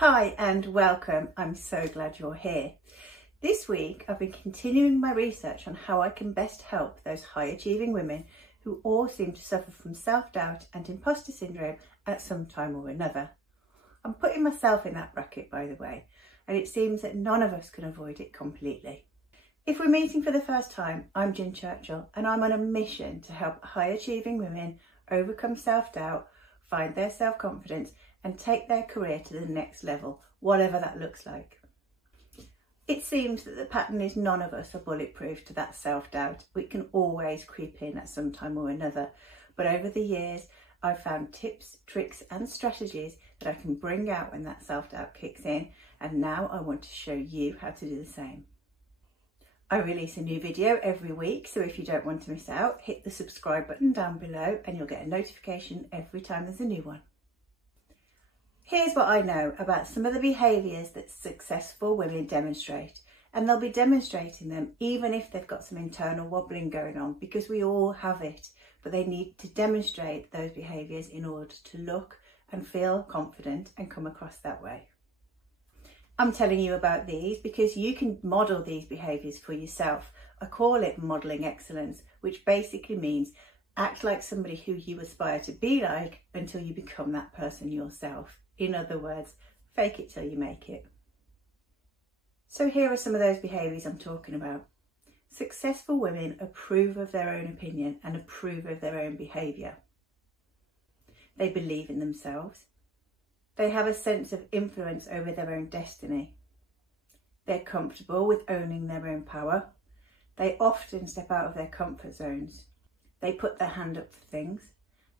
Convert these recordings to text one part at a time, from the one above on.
Hi and welcome. I'm so glad you're here. This week I've been continuing my research on how I can best help those high achieving women who all seem to suffer from self-doubt and imposter syndrome at some time or another. I'm putting myself in that bracket, by the way, and it seems that none of us can avoid it completely. If we're meeting for the first time, I'm Churchill and I'm on a mission to help high achieving women overcome self-doubt, find their self-confidence and take their career to the next level, whatever that looks like. It seems that the pattern is none of us are bulletproof to that self-doubt. We can always creep in at some time or another. But over the years, I've found tips, tricks and strategies that I can bring out when that self-doubt kicks in. And now I want to show you how to do the same. I release a new video every week, so if you don't want to miss out, hit the subscribe button down below and you'll get a notification every time there's a new one. Here's what I know about some of the behaviours that successful women demonstrate, and they'll be demonstrating them even if they've got some internal wobbling going on, because we all have it, but they need to demonstrate those behaviours in order to look and feel confident and come across that way. I'm telling you about these because you can model these behaviours for yourself. I call it modelling excellence, which basically means act like somebody who you aspire to be like until you become that person yourself. In other words, fake it till you make it. So here are some of those behaviours I'm talking about. Successful women approve of their own opinion and approve of their own behaviour. They believe in themselves. They have a sense of influence over their own destiny. They're comfortable with owning their own power. They often step out of their comfort zones. They put their hand up for things,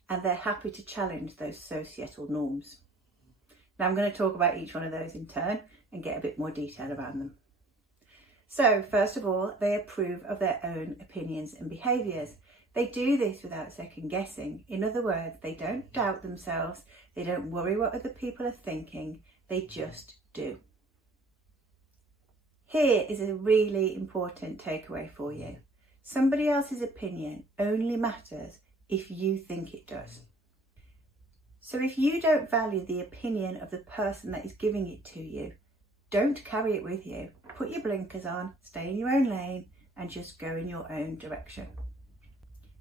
and they're happy to challenge those societal norms. Now I'm going to talk about each one of those in turn and get a bit more detail around them. So first of all, they approve of their own opinions and behaviours. They do this without second guessing. In other words, they don't doubt themselves. They don't worry what other people are thinking. They just do. Here is a really important takeaway for you. Somebody else's opinion only matters if you think it does. So if you don't value the opinion of the person that is giving it to you, don't carry it with you. Put your blinkers on, stay in your own lane and just go in your own direction.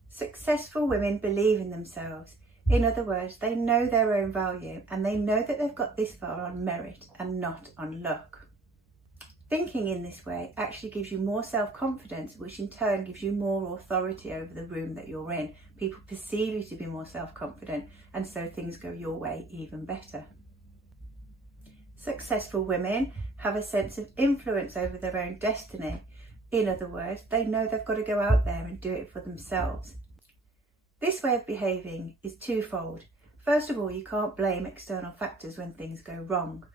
Successful women believe in themselves. In other words, they know their own value and they know that they've got this far on merit and not on luck. Thinking in this way actually gives you more self-confidence, which in turn gives you more authority over the room that you're in. People perceive you to be more self-confident, and so things go your way even better. Successful women have a sense of influence over their own destiny. In other words, they know they've got to go out there and do it for themselves. This way of behaving is twofold. First of all, you can't blame external factors when things go wrong,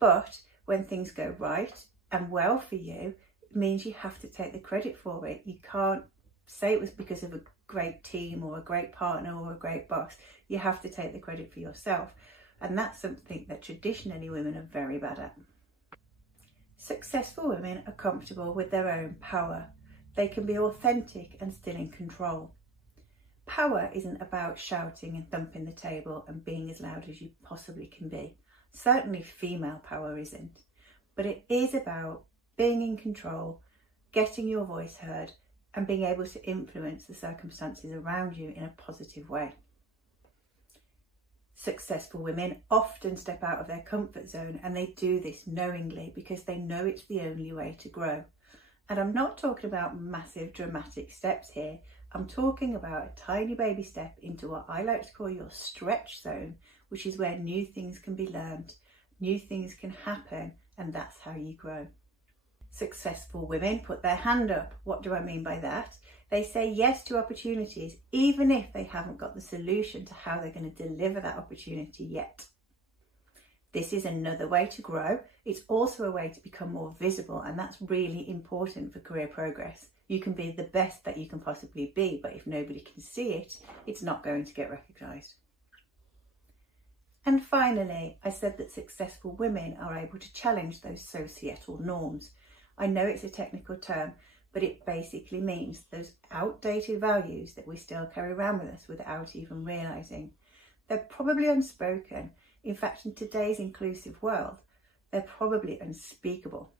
but when things go right and well for you, it means you have to take the credit for it. You can't say it was because of a great team or a great partner or a great boss. You have to take the credit for yourself. And that's something that traditionally women are very bad at. Successful women are comfortable with their own power. They can be authentic and still in control. Power isn't about shouting and thumping the table and being as loud as you possibly can be. Certainly female power isn't. But it is about being in control, getting your voice heard, and being able to influence the circumstances around you in a positive way. Successful women often step out of their comfort zone, and they do this knowingly because they know it's the only way to grow. And I'm not talking about massive dramatic steps here. I'm talking about a tiny baby step into what I like to call your stretch zone, which is where new things can be learned, new things can happen, and that's how you grow. Successful women put their hand up. What do I mean by that? They say yes to opportunities, even if they haven't got the solution to how they're going to deliver that opportunity yet. This is another way to grow. It's also a way to become more visible, and that's really important for career progress. You can be the best that you can possibly be, but if nobody can see it, it's not going to get recognised. And finally, I said that successful women are able to challenge those societal norms. I know it's a technical term, but it basically means those outdated values that we still carry around with us without even realising. They're probably unspoken, In fact, in today's inclusive world, they're probably unspeakable.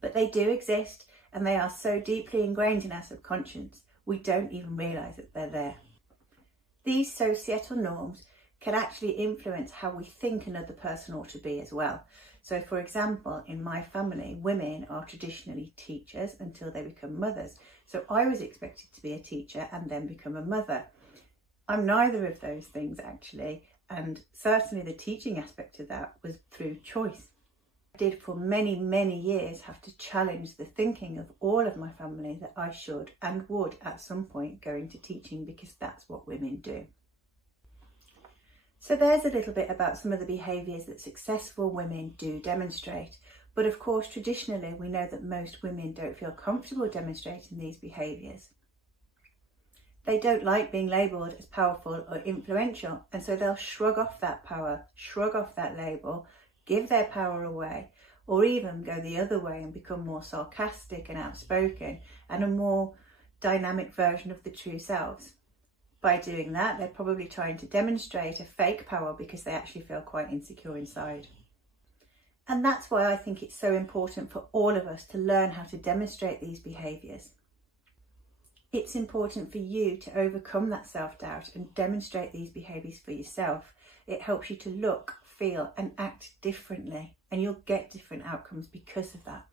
But they do exist, and they are so deeply ingrained in our subconscious, we don't even realise that they're there. These societal norms can actually influence how we think another person ought to be as well. So for example, in my family, women are traditionally teachers until they become mothers. So I was expected to be a teacher and then become a mother. I'm neither of those things actually, and certainly the teaching aspect of that was through choice. I did for many, many years have to challenge the thinking of all of my family that I should and would at some point go into teaching, because that's what women do. So there's a little bit about some of the behaviours that successful women do demonstrate. But of course, traditionally, we know that most women don't feel comfortable demonstrating these behaviours. They don't like being labelled as powerful or influential, and so they'll shrug off that power, shrug off that label, give their power away, or even go the other way and become more sarcastic and outspoken and a more dynamic version of the true selves. By doing that, they're probably trying to demonstrate a fake power because they actually feel quite insecure inside. And that's why I think it's so important for all of us to learn how to demonstrate these behaviours. It's important for you to overcome that self-doubt and demonstrate these behaviours for yourself. It helps you to look, feel and act differently, and you'll get different outcomes because of that.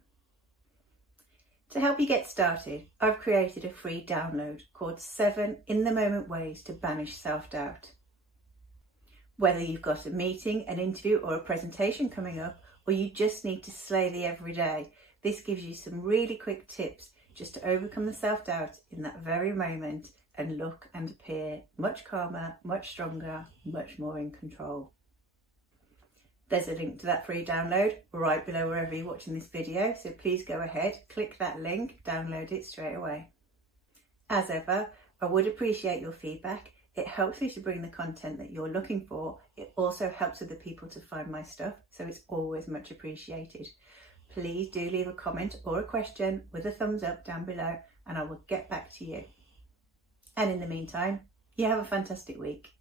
To help you get started, I've created a free download called 7 in-the-moment ways to banish self-doubt. Whether you've got a meeting, an interview or a presentation coming up, or you just need to slay the everyday, this gives you some really quick tips just to overcome the self-doubt in that very moment and look and appear much calmer, much stronger, much more in control. There's a link to that free download right below wherever you're watching this video, so please go ahead, click that link, download it straight away. As ever, I would appreciate your feedback. It helps me to bring the content that you're looking for. It also helps other people to find my stuff, so it's always much appreciated. Please do leave a comment or a question with a thumbs up down below, and I will get back to you. And in the meantime, you have a fantastic week.